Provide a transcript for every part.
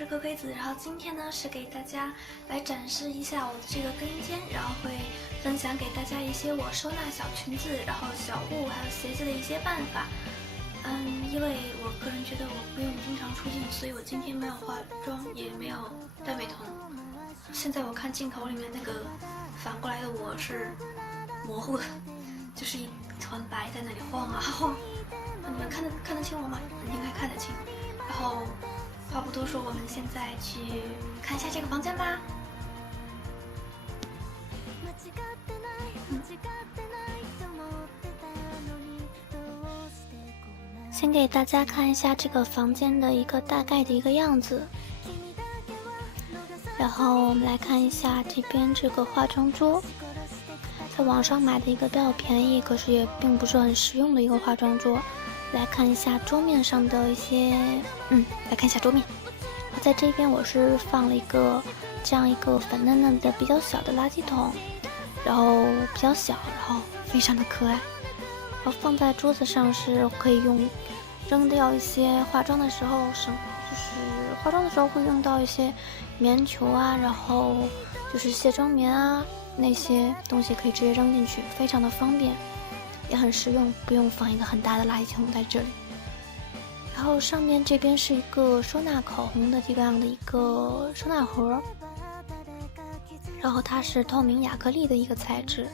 是可可子，然后今天呢是给大家来展示一下我的这个更衣间，然后会分享给大家一些我收纳小裙子、然后小物还有鞋子的一些办法。因为我个人觉得我不用经常出镜，所以我今天没有化妆，也没有戴美瞳。现在我看镜头里面那个反过来的我是模糊的，就是一团白在那里晃啊晃。你们看得清我吗？应该看得清。然后话不多说，我们现在去看一下这个房间吧。先给大家看一下这个房间的一个大概的一个样子，然后我们来看一下这边这个化妆桌，在网上买的一个比较便宜，可是也并不是很实用的一个化妆桌。来看一下桌面上的一些，来看一下桌面。在这边我是放了一个这样一个粉嫩嫩的比较小的垃圾桶，然后比较小，然后非常的可爱。然后放在桌子上是可以用扔掉一些化妆的时候就是化妆的时候会用到一些棉球啊，然后就是卸妆棉啊，那些东西可以直接扔进去，非常的方便，也很实用，不用放一个很大的垃圾桶在这里。然后上面这边是一个收纳口红的这样的一个收纳盒，然后它是透明亚克力的一个材质，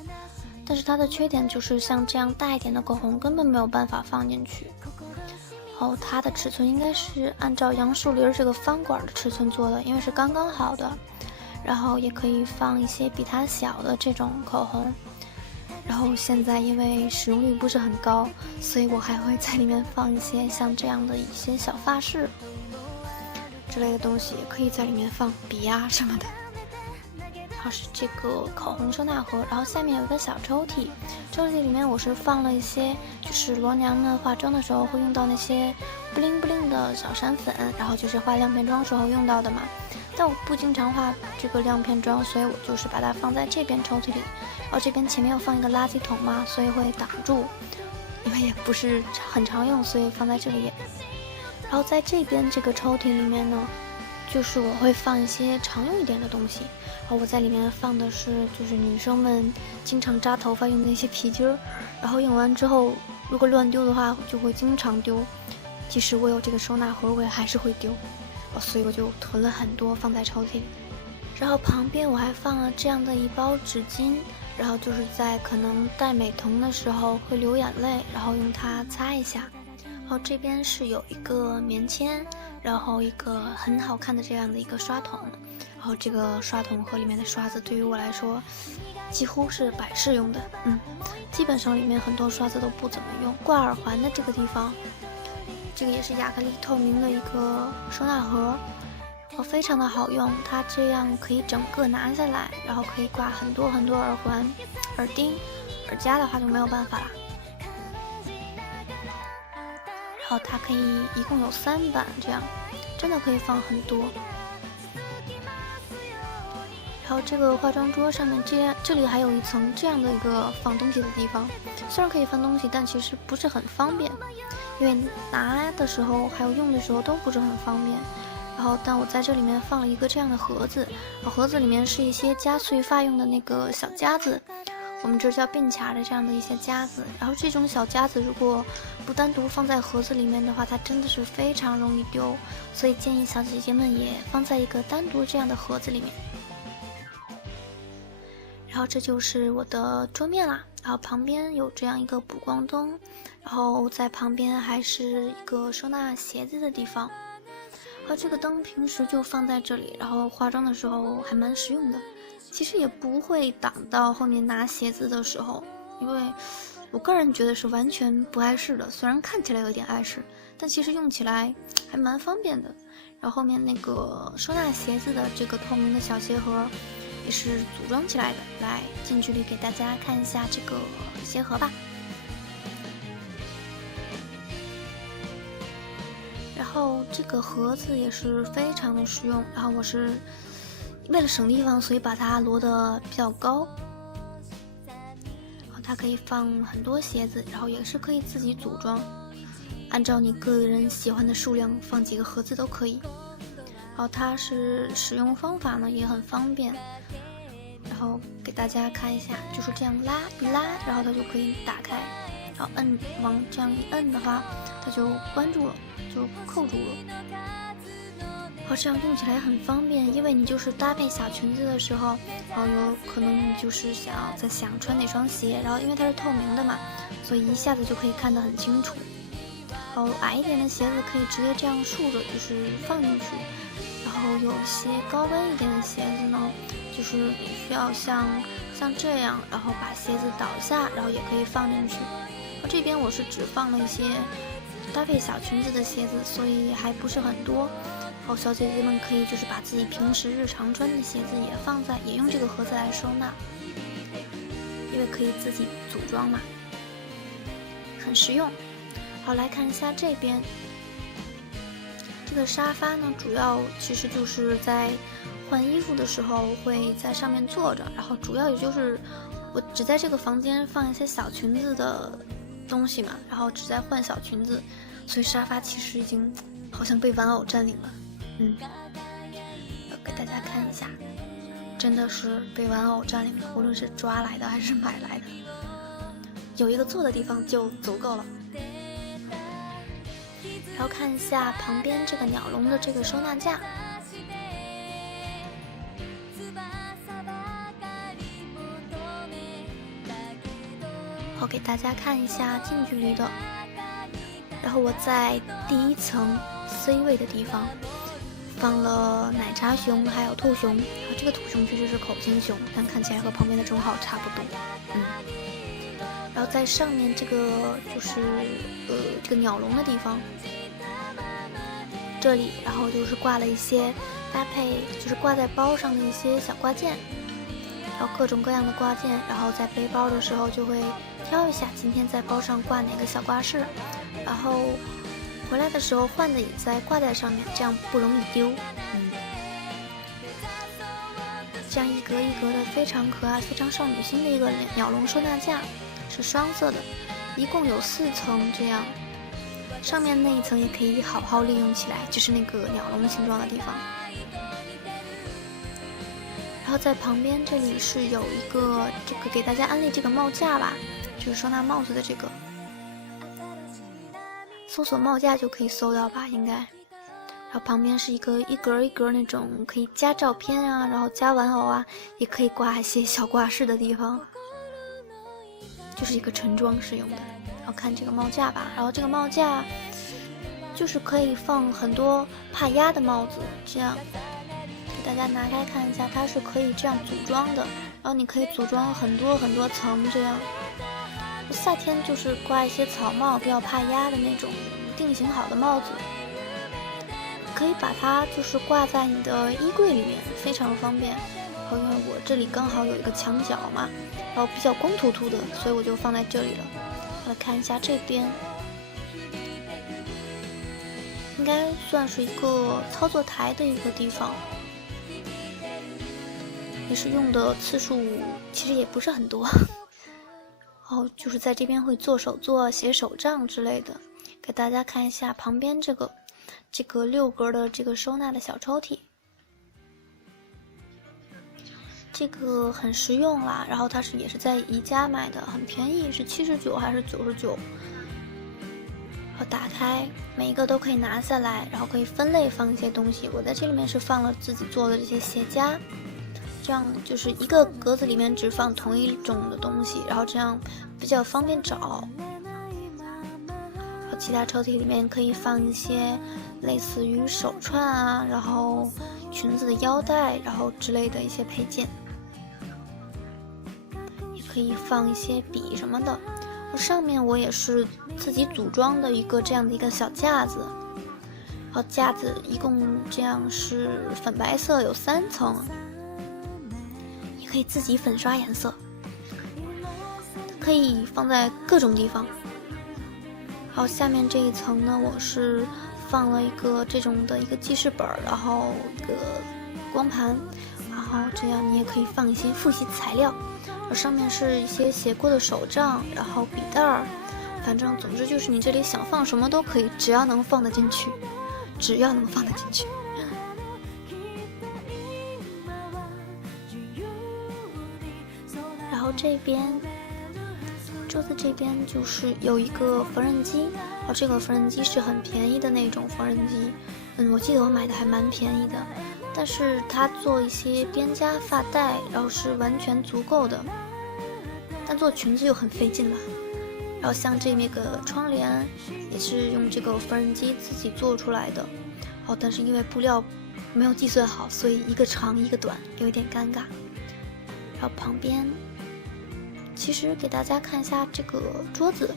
但是它的缺点就是像这样大一点的口红根本没有办法放进去。然后它的尺寸应该是按照杨树林这个方管的尺寸做的，因为是刚刚好的，然后也可以放一些比它小的这种口红。然后现在因为使用率不是很高，所以我还会在里面放一些像这样的一些小发饰之类的东西，也可以在里面放笔啊什么的。然后是这个口红收纳盒，然后下面有一个小抽屉，抽屉里面我是放了一些就是罗娘们化妆的时候会用到那些布灵布灵的小闪粉，然后就是画亮片妆时候用到的嘛。但我不经常画这个亮片妆，所以我就是把它放在这边抽屉里。然后这边前面又放一个垃圾桶嘛，所以会挡住，因为也不是很常用，所以放在这里也。然后在这边这个抽屉里面呢，就是我会放一些常用一点的东西。然后我在里面放的是就是女生们经常扎头发用的那些皮筋儿，然后用完之后如果乱丢的话就会经常丢，即使我有这个收纳盒我也还是会丢，所以我就囤了很多放在抽屉里。然后旁边我还放了这样的一包纸巾，然后就是在可能戴美瞳的时候会流眼泪，然后用它擦一下。然后这边是有一个棉签，然后一个很好看的这样的一个刷筒，然后这个刷筒和里面的刷子对于我来说几乎是摆饰用的，基本上里面很多刷子都不怎么用。挂耳环的这个地方，这个也是亚克力透明的一个收纳盒，非常的好用，它这样可以整个拿下来，然后可以挂很多很多耳环、耳钉、耳夹的话就没有办法了。然后它可以一共有3版，这样真的可以放很多。然后这个化妆桌上面这里还有一层这样的一个放东西的地方，虽然可以放东西，但其实不是很方便，因为拿的时候还有用的时候都不是很方便。然后但我在这里面放了一个这样的盒子，盒子里面是一些夹碎发用的那个小夹子，我们这叫并卡的这样的一些夹子。然后这种小夹子如果不单独放在盒子里面的话，它真的是非常容易丢，所以建议小姐姐们也放在一个单独这样的盒子里面。然后这就是我的桌面啦，然后旁边有这样一个补光灯，然后在旁边还是一个收纳鞋子的地方。然后这个灯平时就放在这里，然后化妆的时候还蛮实用的，其实也不会挡到后面拿鞋子的时候，因为我个人觉得是完全不碍事的，虽然看起来有点碍事，但其实用起来还蛮方便的。然后后面那个收纳鞋子的这个透明的小鞋盒也是组装起来的，来近距离给大家看一下这个鞋盒吧。然后这个盒子也是非常的实用，然后我是为了省地方，所以把它摞得比较高。然后它可以放很多鞋子，然后也是可以自己组装，按照你个人喜欢的数量放几个盒子都可以。然后它是使用方法呢也很方便，然后给大家看一下，就是这样一拉，然后它就可以打开，然后往这样一摁的话，它就关住了，就扣住了。然后这样用起来很方便，因为你就是搭配小裙子的时候，然后有可能你就是想穿哪双鞋，然后因为它是透明的嘛，所以一下子就可以看得很清楚。然后矮一点的鞋子可以直接这样竖着，就是放进去。然后有一些高跟一点的鞋子呢，就是你需要像这样，然后把鞋子倒下，然后也可以放进去。然后这边我是只放了一些搭配小裙子的鞋子，所以还不是很多。然后小姐姐们可以就是把自己平时日常穿的鞋子也用这个盒子来收纳，因为可以自己组装嘛，很实用。好，来看一下这边这个沙发呢，主要其实就是在换衣服的时候会在上面坐着，然后主要也就是我只在这个房间放一些小裙子的东西嘛，然后只在换小裙子，所以沙发其实已经好像被玩偶占领了。给大家看一下，真的是被玩偶占领了，无论是抓来的还是买来的，有一个坐的地方就足够了。然后看一下旁边这个鸟笼的这个收纳架，我给大家看一下近距离的。然后我在第一层 C 位的地方放了奶茶熊还有兔熊，然后这个兔熊确实是口金熊，但看起来和旁边的中号差不多。然后在上面这个就是这个鸟笼的地方，这里然后就是挂了一些搭配，就是挂在包上的一些小挂件，然后各种各样的挂件，然后在背包的时候就会挑一下今天在包上挂哪个小挂饰，然后回来的时候换的也在挂在上面，这样不容易丢。这样一格一格的非常可爱、非常少女心的一个鸟笼收纳架，是双色的，一共有4层，这样上面那一层也可以好好利用起来，就是那个鸟笼形状的地方。然后在旁边这里是有一个这个给大家安利这个帽架吧，就是收纳帽子的这个，搜索帽架就可以搜到吧，应该。然后旁边是一个一格一格那种可以加照片啊，然后加玩偶啊，也可以挂一些小挂饰的地方，就是一个纯装饰用的。然后看这个帽架吧，然后这个帽架就是可以放很多怕压的帽子，这样给大家拿开看一下，它是可以这样组装的，然后你可以组装很多很多层，这样夏天就是挂一些草帽，比较怕压的那种定型好的帽子，可以把它就是挂在你的衣柜里面，非常方便。然后因为我这里刚好有一个墙角嘛，然后比较光秃秃的，所以我就放在这里了。来看一下这边，应该算是一个操作台的一个地方，也是用的次数其实也不是很多。然后就是在这边会做手作、写手账之类的。给大家看一下旁边这个6格的这个收纳的小抽屉，这个很实用啦。然后它也是在宜家买的，很便宜，是79还是99。然后打开，每一个都可以拿下来，然后可以分类放一些东西。我在这里面是放了自己做的这些鞋夹，这样就是一个格子里面只放同一种的东西，然后这样比较方便找。然后其他抽屉里面可以放一些类似于手串啊，然后裙子的腰带，然后之类的一些配件，也可以放一些笔什么的。上面我也是自己组装的一个这样的一个小架子，然后架子一共这样是粉白色，有3层，也可以自己粉刷颜色，可以放在各种地方。然后下面这一层呢，我是放了一个这种的一个记事本，然后一个光盘，然后这样你也可以放一些复习材料。上面是一些写过的手账，然后笔袋儿，反正总之就是你这里想放什么都可以，只要能放得进去，只要能放得进去。桌子这边就是有一个缝纫机，这个缝纫机是很便宜的那种缝纫机，我记得我买的还蛮便宜的，但是它做一些边夹发带，然后是完全足够的，但做裙子又很费劲了。然后像这个窗帘也是用这个缝纫机自己做出来的，但是因为布料没有计算好，所以一个长一个短，有一点尴尬。然后旁边其实给大家看一下这个桌子，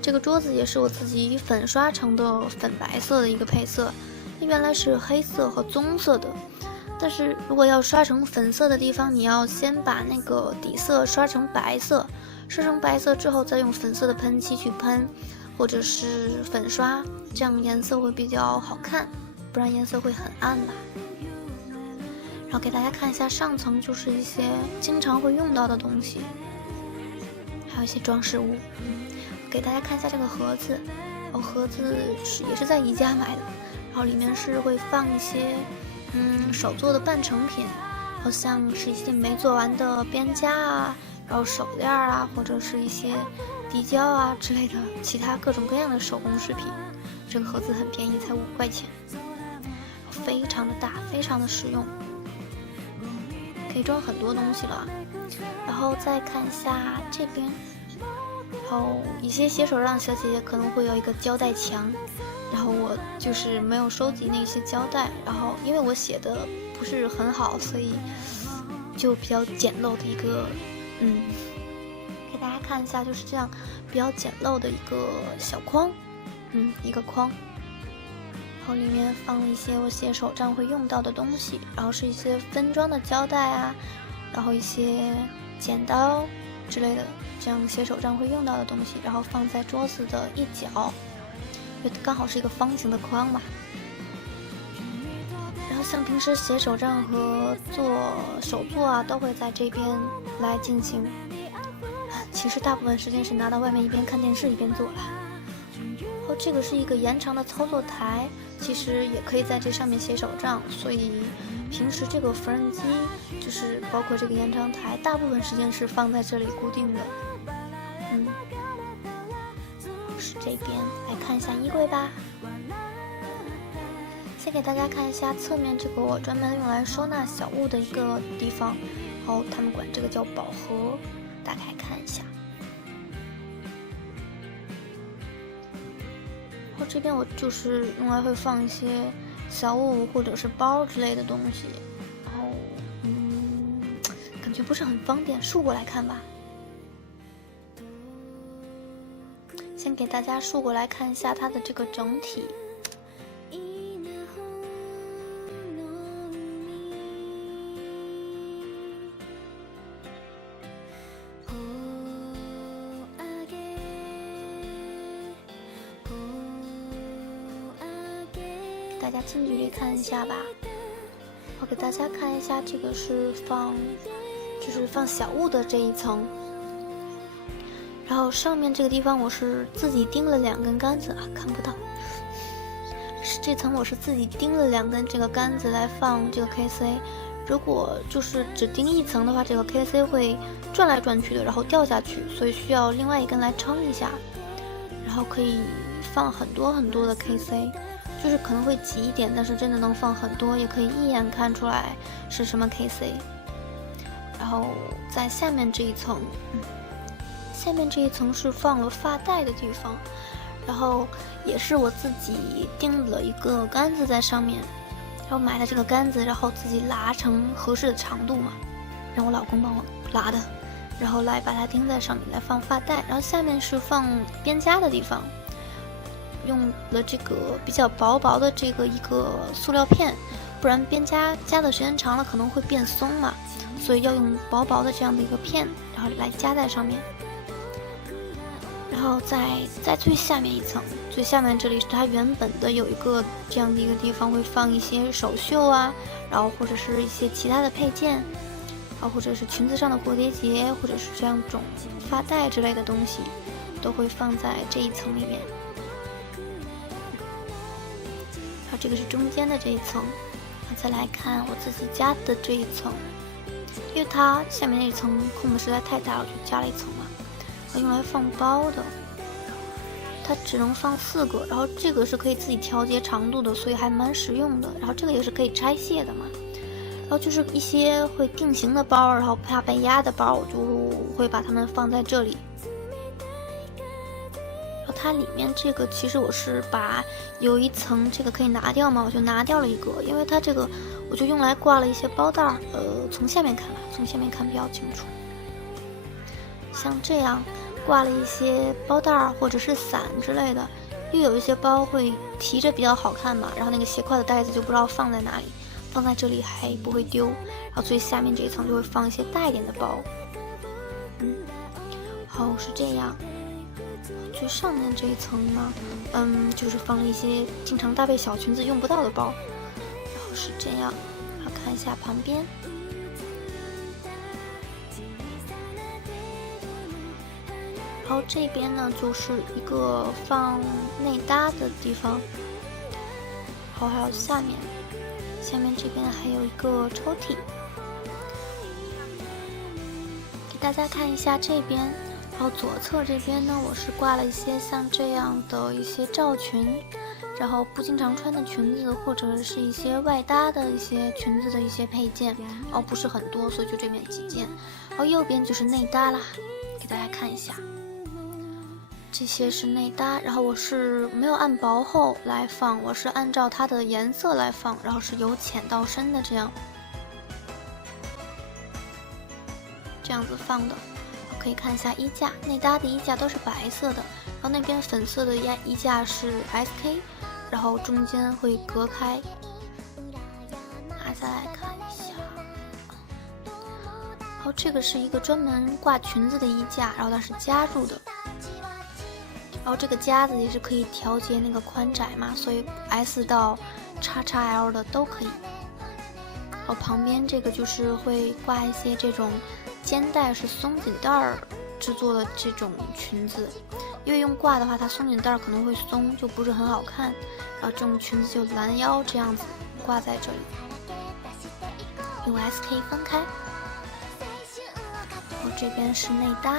这个桌子也是我自己粉刷成的粉白色的一个配色，原来是黑色和棕色的，但是如果要刷成粉色的地方，你要先把那个底色刷成白色，刷成白色之后再用粉色的喷漆去喷，或者是粉刷，这样颜色会比较好看，不然颜色会很暗吧。然后给大家看一下上层，就是一些经常会用到的东西，还有一些装饰物。给大家看一下这个盒子，盒子也是在宜家买的，然后里面是会放一些手做的半成品，好像是一些没做完的边夹啊，然后手链啊，或者是一些滴胶啊之类的其他各种各样的手工饰品。这个盒子很便宜，才5块钱，非常的大，非常的实用，可以装很多东西了。然后再看一下这边，然后一些写手账小姐姐可能会有一个胶带墙，然后我就是没有收集那些胶带，然后因为我写的不是很好，所以就比较简陋的一个给大家看一下，就是这样比较简陋的一个小框，一个框，然后里面放了一些我写手账会用到的东西，然后是一些分装的胶带啊，然后一些剪刀之类的，这样写手账会用到的东西，然后放在桌子的一角，刚好是一个方形的框嘛。然后像平时写手账和做手作啊，都会在这边来进行。其实大部分时间是拿到外面一边看电视一边做了。然后这个是一个延长的操作台，其实也可以在这上面写手账，所以平时这个缝纫机就是包括这个延长台，大部分时间是放在这里固定的。是这边来看一下衣柜吧。先给大家看一下侧面这个我专门用来收纳小物的一个地方，然后他们管这个叫宝盒，打开看一下。然后这边我就是用来会放一些小物或者是包之类的东西，然后感觉不是很方便，竖过来看吧。先给大家竖过来看一下它的这个整体。大家近距离看一下吧。我给大家看一下，这个是放小物的这一层。然后上面这个地方我是自己钉了2根杆子啊，看不到。这层我是自己钉了2根这个杆子来放这个 KC。如果就是只钉一层的话，这个 KC 会转来转去的，然后掉下去，所以需要另外一根来撑一下。然后可以放很多很多的 KC。就是可能会挤一点，但是真的能放很多，也可以一眼看出来是什么 KC。然后在下面这一层，下面这一层是放了发带的地方，然后也是我自己钉了一个杆子在上面，然后买了这个杆子，然后自己拉成合适的长度嘛，让我老公帮我拉的，然后来把它钉在上面来放发带。然后下面是放边夹的地方。用了这个比较薄薄的这个一个塑料片，不然边夹的时间长了可能会变松嘛，所以要用薄薄的这样的一个片，然后来夹在上面。然后在最下面一层，最下面这里是它原本的有一个这样的一个地方，会放一些手绣啊，然后或者是一些其他的配件，然后或者是裙子上的蝴蝶结，或者是这样种发带之类的东西，都会放在这一层里面。这个是中间的这一层，再来看我自己家的这一层，因为它下面那一层空的实在太大了，我就加了一层嘛，用来放包的。它只能放4个，然后这个是可以自己调节长度的，所以还蛮实用的。然后这个也是可以拆卸的嘛。然后就是一些会定型的包，然后怕被压的包，我就会把它们放在这里。然后它里面这个其实我是把有一层这个可以拿掉嘛，我就拿掉了一个，因为它这个我就用来挂了一些包袋儿。从下面看吧，从下面看比较清楚。像这样挂了一些包袋儿或者是伞之类的，又有一些包会提着比较好看嘛，然后那个斜挎的袋子就不知道放在哪里，放在这里还不会丢，然后最下面这一层就会放一些大一点的包。好，是这样。最上面这一层呢，就是放了一些经常搭配小裙子用不到的包，然后是这样。然后看一下旁边。然后这边呢，就是一个放内搭的地方，然后还有下面这边还有一个抽屉，给大家看一下这边。然后左侧这边呢，我是挂了一些像这样的一些罩裙，然后不经常穿的裙子，或者是一些外搭的一些裙子的一些配件，不是很多，所以就这边几件。然后右边就是内搭啦，给大家看一下。这些是内搭，然后我是没有按薄厚来放，我是按照它的颜色来放，然后是由浅到深的这样子放的。可以看一下衣架，内搭的衣架都是白色的，然后那边粉色的衣架是 SK， 然后中间会隔开。拿下来看一下，然后这个是一个专门挂裙子的衣架，然后它是夹住的。然后这个夹子也是可以调节那个宽窄嘛，所以 S 到 XXL 的都可以。然后旁边这个就是会挂一些这种肩带是松紧带儿制作的这种裙子，因为用挂的话，它松紧带儿可能会松，就不是很好看。然后这种裙子就拦腰这样子挂在这里，用 SK 分开。然后这边是内搭。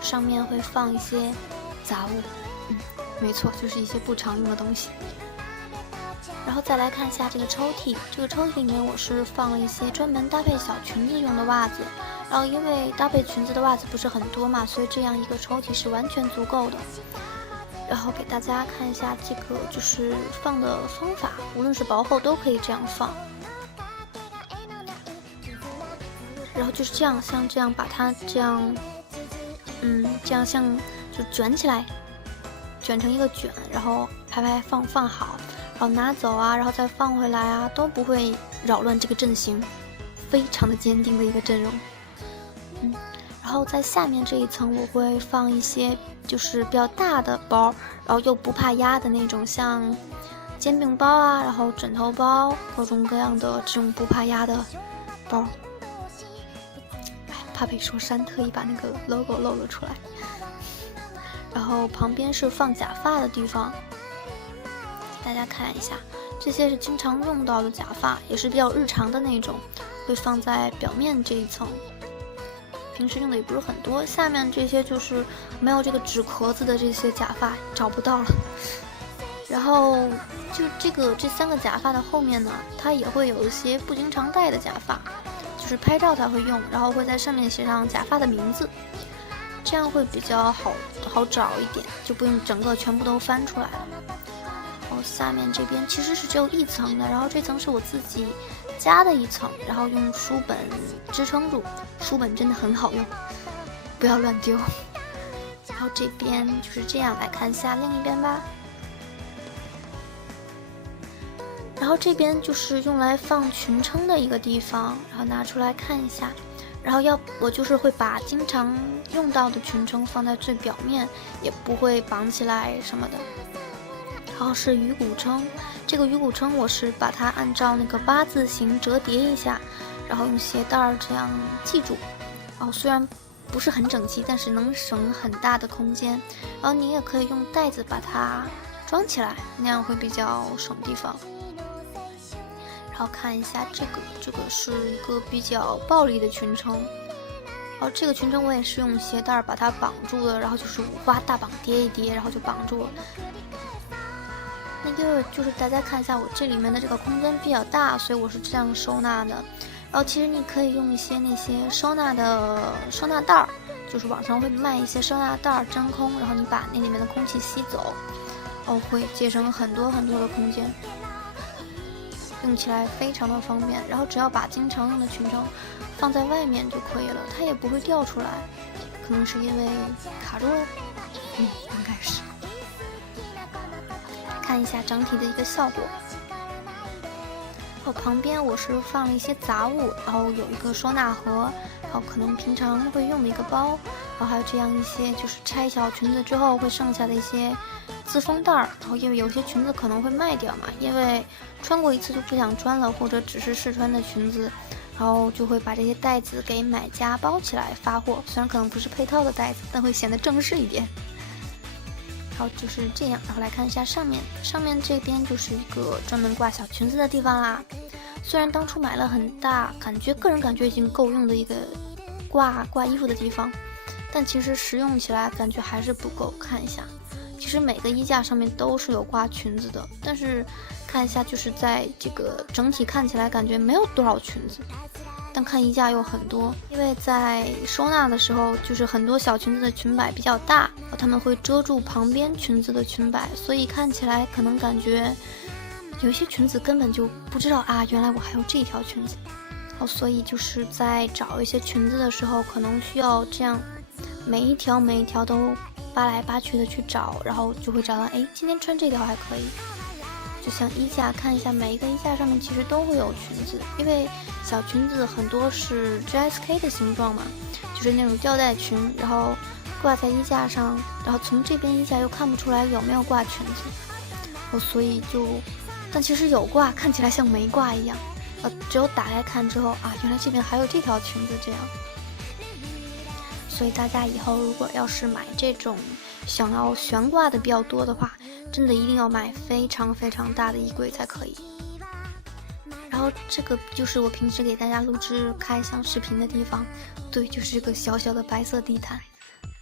上面会放一些杂物，没错，就是一些不常用的东西。然后再来看一下这个抽屉，这个抽屉里面我是放了一些专门搭配小裙子用的袜子，然后因为搭配裙子的袜子不是很多嘛，所以这样一个抽屉是完全足够的。然后给大家看一下这个就是放的方法，无论是薄厚都可以这样放。然后就是这样，像这样把它这样。这样像就卷起来，卷成一个卷，然后排放好，然后拿走啊，然后再放回来啊，都不会扰乱这个阵型，非常的坚定的一个阵容。然后在下面这一层我会放一些就是比较大的包，然后又不怕压的那种，像煎饼包啊，然后枕头包，各种各样的这种不怕压的包。怕被说删，特意把那个 logo 露了出来。然后旁边是放假发的地方，大家看一下，这些是经常用到的假发，也是比较日常的那种，会放在表面这一层，平时用的也不是很多。下面这些就是没有这个纸壳子的这些假发找不到了。然后就这3个假发的后面呢，它也会有一些不经常戴的假发，就是拍照才会用，然后会在上面写上假发的名字，这样会比较好找一点，就不用整个全部都翻出来了。然后下面这边其实是只有一层的，然后这层是我自己加的一层，然后用书本支撑住，书本真的很好用，不要乱丢。然后这边就是这样，来看一下另一边吧。然后这边就是用来放裙撑的一个地方，然后拿出来看一下。然后我就是会把经常用到的裙撑放在最表面，也不会绑起来什么的。然后是鱼骨撑，这个鱼骨撑我是把它按照那个8字形折叠一下，然后用鞋带这样系住。然后虽然不是很整齐，但是能省很大的空间。然后你也可以用袋子把它装起来，那样会比较省地方。然后看一下这个是一个比较暴力的裙撑。这个裙撑我也是用鞋带把它绑住的，然后就是五花大绑叠一叠，然后就绑住了。那个就是大家看一下我这里面的这个空间比较大，所以我是这样收纳的。然后其实你可以用一些那些收纳袋儿，就是网上会卖一些收纳袋儿真空，然后你把那里面的空气吸走，会节省很多很多的空间，用起来非常的方便。然后只要把经常用的裙撑放在外面就可以了，它也不会掉出来，可能是因为卡住了，应该是。看一下整体的一个效果。旁边我是放了一些杂物，然后有一个收纳盒，然后可能平常会用的一个包，然后还有这样一些就是拆小裙子之后会剩下的一些自封袋儿。然后因为有些裙子可能会卖掉嘛，因为穿过一次就不想穿了，或者只是试穿的裙子，然后就会把这些袋子给买家包起来发货，虽然可能不是配套的袋子，但会显得正式一点。然后就是这样，然后来看一下上面这边就是一个专门挂小裙子的地方啦。虽然当初买了很大，个人感觉已经够用的一个挂衣服的地方，但其实实用起来感觉还是不够。看一下，其实每个衣架上面都是有挂裙子的，但是看一下就是在这个整体看起来感觉没有多少裙子。但看衣架有很多，因为在收纳的时候，就是很多小裙子的裙摆比较大，它们会遮住旁边裙子的裙摆，所以看起来可能感觉有一些裙子根本就不知道啊，原来我还有这条裙子。所以就是在找一些裙子的时候，可能需要这样每一条都扒来扒去的去找，然后就会找到，今天穿这条还可以。就像衣架，看一下每一个衣架上面其实都会有裙子，因为小裙子很多是 GSK 的形状嘛，就是那种吊带裙，然后挂在衣架上，然后从这边衣架又看不出来有没有挂裙子，所以但其实有挂，看起来像没挂一样，只有打开看之后啊，原来这边还有这条裙子这样。所以大家以后如果要是买这种想要悬挂的比较多的话，真的一定要买非常非常大的衣柜才可以。然后这个就是我平时给大家录制开箱视频的地方，对，就是这个小小的白色地毯，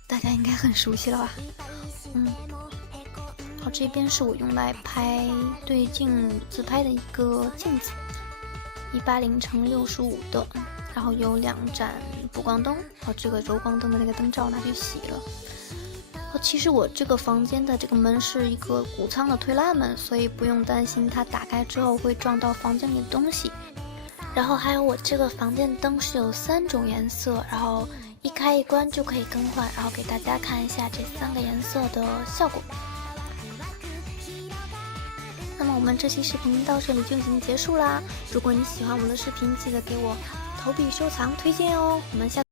大家应该很熟悉了吧？好，这边是我用来拍对镜自拍的一个镜子，180×65的，然后有2盏补光灯，这个柔光灯的那个灯罩拿去洗了。其实我这个房间的这个门是一个谷仓的推拉门，所以不用担心它打开之后会撞到房间里的东西。然后还有我这个房间灯是有3种颜色，然后一开一关就可以更换，然后给大家看一下这3个颜色的效果。那么我们这期视频到这里就已经结束啦。如果你喜欢我们的视频，记得给我投币、收藏、推荐哦。我们下